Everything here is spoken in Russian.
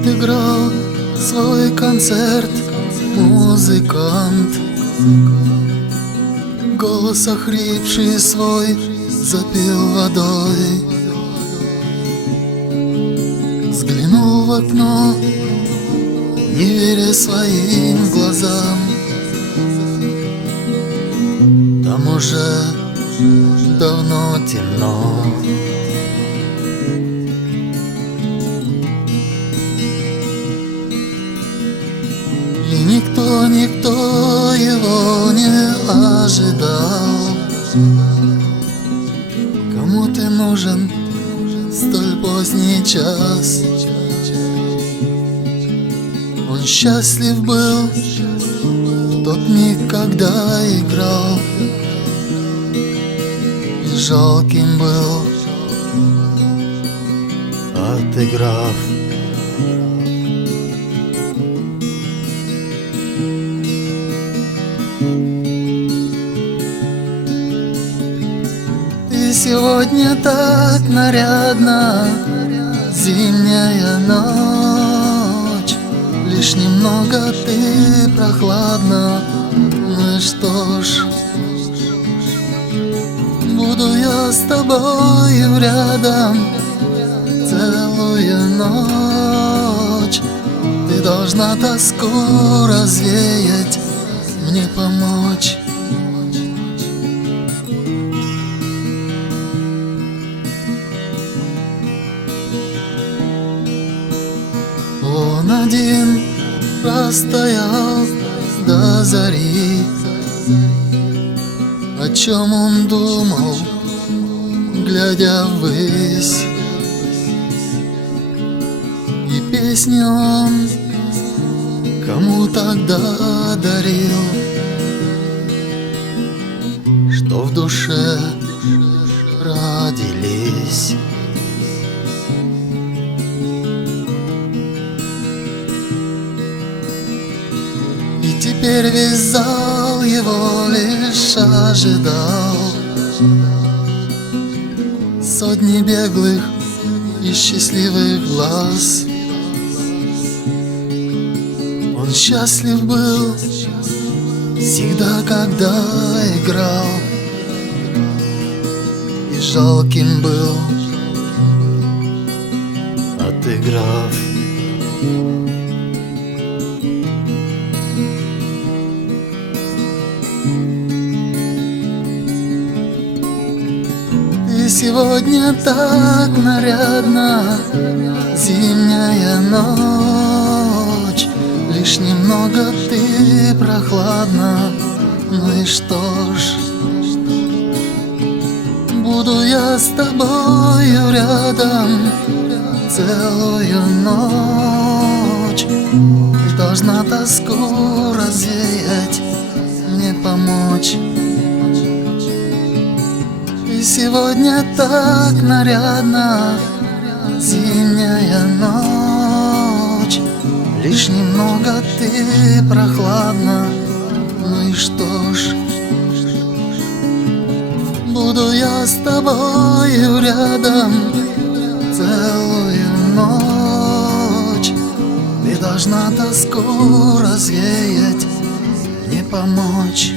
Отыграл свой концерт музыкант, голос охрипший свой запил водой. Взглянул в окно, не веря своим глазам. Там уже давно темно. И никто его не ожидал. Кому ты нужен в столь поздний час? Он счастлив был в тот миг, когда играл, и жалким был, отыграв. Ты сегодня так нарядна, зимняя ночь, лишь немного ты прохладна. Ну и что ж, буду я с тобою рядом целую ночь. Ты должна тоску развеять, мне помочь. Он один простоял до зари. О чем он думал, глядя ввысь? И песни он кому тогда дарил, что в душе родились. И теперь весь зал его лишь ожидал. Сотни беглых и счастливых глаз. Он счастлив был всегда, когда играл, и жалким был, отыграв. Ты сегодня так нарядна, зимняя ночь, лишь немного ты прохладна. Ну и что ж, буду я с тобою рядом целую ночь. Ты должна тоску развеять, мне помочь. Ты сегодня так нарядна, зимняя ночь, лишь немного ты прохладна. Ну и что ж, буду я с тобою рядом целую ночь. Ты должна тоску развеять, мне помочь.